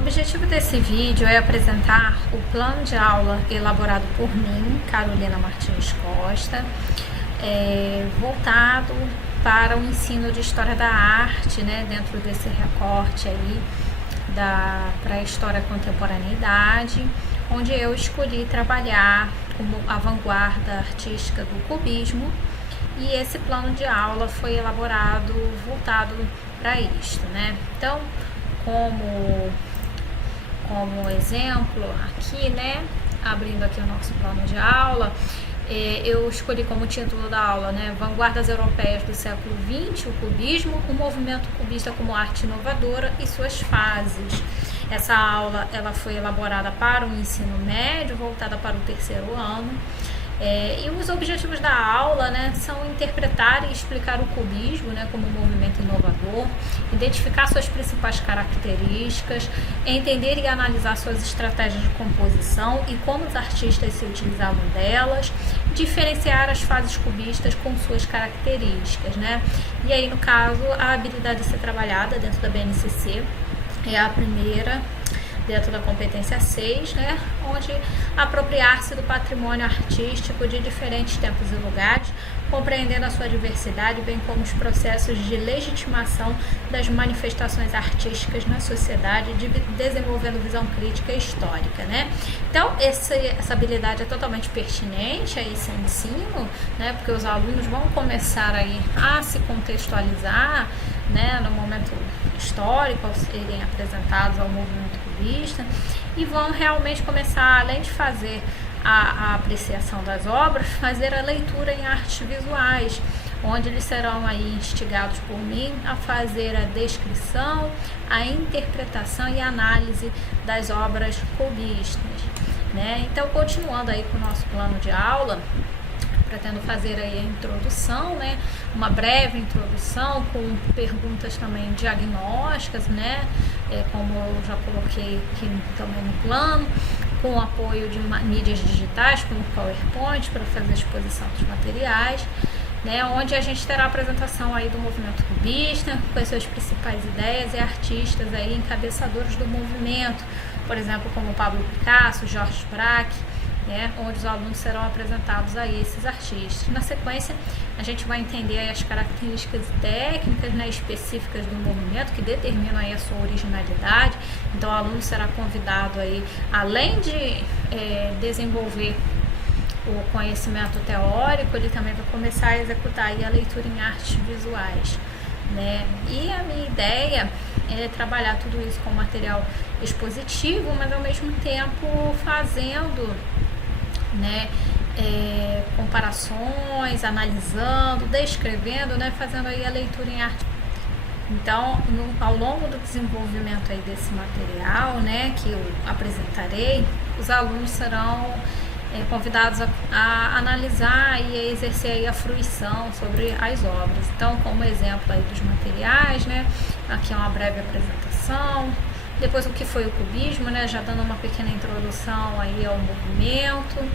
objetivo desse vídeo é apresentar o plano de aula elaborado por mim, Carolina Martins Costa, voltado para o ensino de História da Arte, né, dentro desse recorte aí da pré-história contemporaneidade, onde eu escolhi trabalhar como a vanguarda artística do cubismo, e esse plano de aula foi elaborado voltado para isto, né? Então, como exemplo aqui, né, abrindo aqui o nosso plano de aula, eu escolhi como título da aula, né, Vanguardas Europeias do século XX, o cubismo, o movimento cubista como arte inovadora e suas fases. Essa aula ela foi elaborada para o ensino médio, voltada para o terceiro ano. E os objetivos da aula, né, são interpretar e explicar o cubismo, né, como um movimento inovador, identificar suas principais características, entender e analisar suas estratégias de composição e como os artistas se utilizavam delas, diferenciar as fases cubistas com suas características, né? E aí, no caso, a habilidade a ser trabalhada dentro da BNCC é a primeira, dentro da competência 6, né, onde apropriar-se do patrimônio artístico de diferentes tempos e lugares, compreendendo a sua diversidade, bem como os processos de legitimação das manifestações artísticas na sociedade, desenvolvendo visão crítica e histórica, né? Então, essa habilidade é totalmente pertinente a esse ensino, né, porque os alunos vão começar aí a se contextualizar, né, no momento histórico, ao serem apresentados ao movimento cubista, e vão realmente começar, além de fazer a apreciação das obras, fazer a leitura em artes visuais, onde eles serão aí instigados por mim a fazer a descrição, a interpretação e a análise das obras cubistas, né? Então, continuando aí com o nosso plano de aula, pretendo fazer aí a introdução, né, uma breve introdução com perguntas também diagnósticas, né, como eu já coloquei aqui também no plano, com o apoio de mídias digitais como PowerPoint para fazer a exposição dos materiais, né, onde a gente terá a apresentação aí do movimento cubista, com as suas principais ideias e artistas aí encabeçadores do movimento, por exemplo, como Pablo Picasso, Georges Braque, onde os alunos serão apresentados a esses artistas. Na sequência, a gente vai entender aí as características técnicas, né, específicas do movimento, que determinam aí a sua originalidade. Então, o aluno será convidado aí, além de desenvolver o conhecimento teórico, ele também vai começar a executar aí a leitura em artes visuais, né? E a minha ideia é trabalhar tudo isso com material expositivo, mas ao mesmo tempo fazendo, né, comparações, analisando, descrevendo, né, fazendo aí a leitura em arte. Então, ao longo do desenvolvimento aí desse material, né, que eu apresentarei, os alunos serão convidados a analisar e a exercer aí a fruição sobre as obras. Então, como exemplo aí dos materiais, né, aqui é uma breve apresentação. Depois, o que foi o cubismo, né, já dando uma pequena introdução aí ao movimento.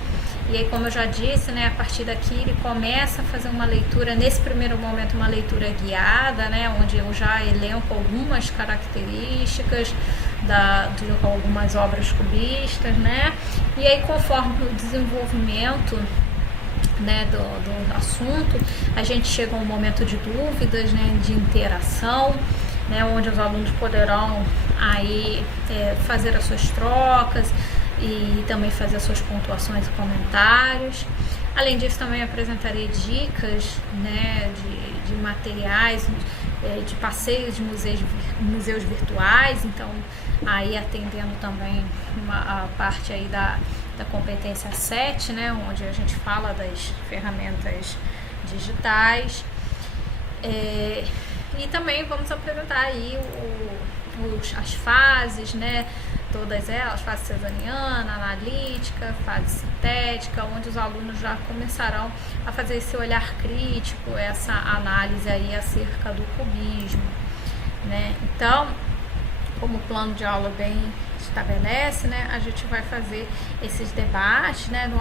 E aí, como eu já disse, né, a partir daqui ele começa a fazer uma leitura, nesse primeiro momento, uma leitura guiada, né, onde eu já elenco algumas características de algumas obras cubistas, né, e aí, conforme o desenvolvimento, né, do assunto, a gente chega a um momento de dúvidas, né, de interação, né, onde os alunos poderão aí fazer as suas trocas e também fazer as suas pontuações e comentários. Além disso, também apresentarei dicas, né, de materiais, de passeios de museus virtuais, então aí atendendo também a parte aí da competência 7, né, onde a gente fala das ferramentas digitais. E também vamos apresentar aí as fases, né, todas elas, fase cesariana, analítica, fase sintética, onde os alunos já começarão a fazer esse olhar crítico, essa análise aí acerca do cubismo, né. Então, como o plano de aula bem estabelece, né, a gente vai fazer esses debates, né,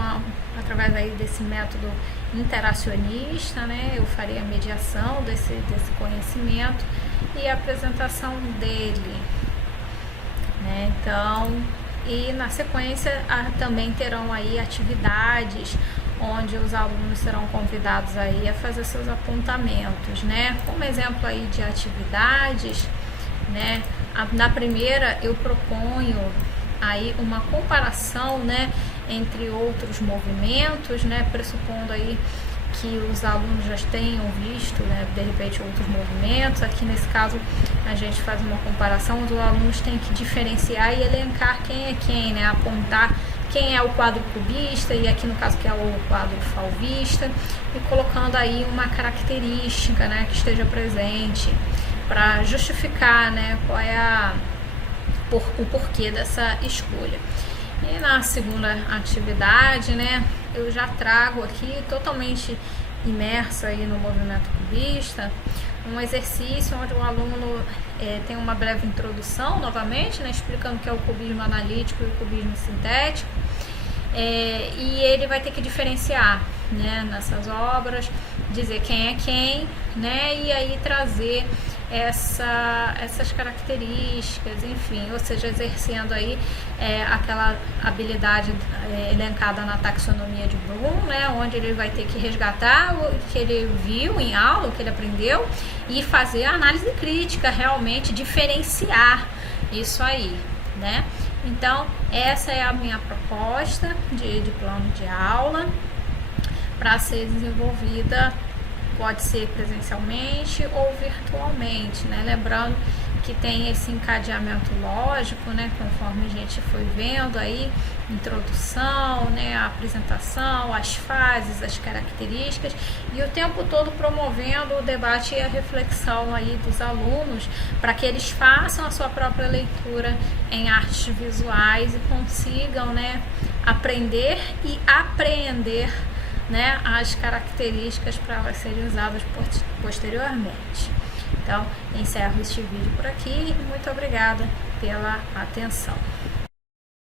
através aí desse método interacionista, né, eu farei a mediação desse conhecimento e a apresentação dele, né? Então, e na sequência também terão aí atividades onde os alunos serão convidados aí a fazer seus apontamentos, né? Como exemplo aí de atividades, né? Na primeira eu proponho aí uma comparação, né, entre outros movimentos, né, pressupondo aí que os alunos já tenham visto, né, de repente outros movimentos. Aqui nesse caso a gente faz uma comparação, os alunos têm que diferenciar e elencar quem é quem, né, apontar quem é o quadro cubista e aqui no caso que é o quadro fauvista, e colocando aí uma característica, né, que esteja presente para justificar, né, qual é o porquê dessa escolha. E na segunda atividade, né, eu já trago aqui totalmente imersa aí no movimento cubista, um exercício onde o aluno tem uma breve introdução, novamente, né, explicando o que é o cubismo analítico e o cubismo sintético, e ele vai ter que diferenciar, né, nessas obras, dizer quem é quem, né, e aí trazer essas características, enfim, ou seja, exercendo aí aquela habilidade elencada na taxonomia de Bloom, né, onde ele vai ter que resgatar o que ele viu em aula, o que ele aprendeu, e fazer a análise crítica, realmente diferenciar isso aí, né? Então, essa é a minha proposta de plano de aula para ser desenvolvida. Pode ser presencialmente ou virtualmente, né? Lembrando que tem esse encadeamento lógico, né? Conforme a gente foi vendo aí, introdução, né? A apresentação, as fases, as características, e o tempo todo promovendo o debate e a reflexão aí dos alunos para que eles façam a sua própria leitura em artes visuais e consigam, né, aprender e apreender, né, as características para elas serem usadas posteriormente. Então, encerro este vídeo por aqui e muito obrigada pela atenção.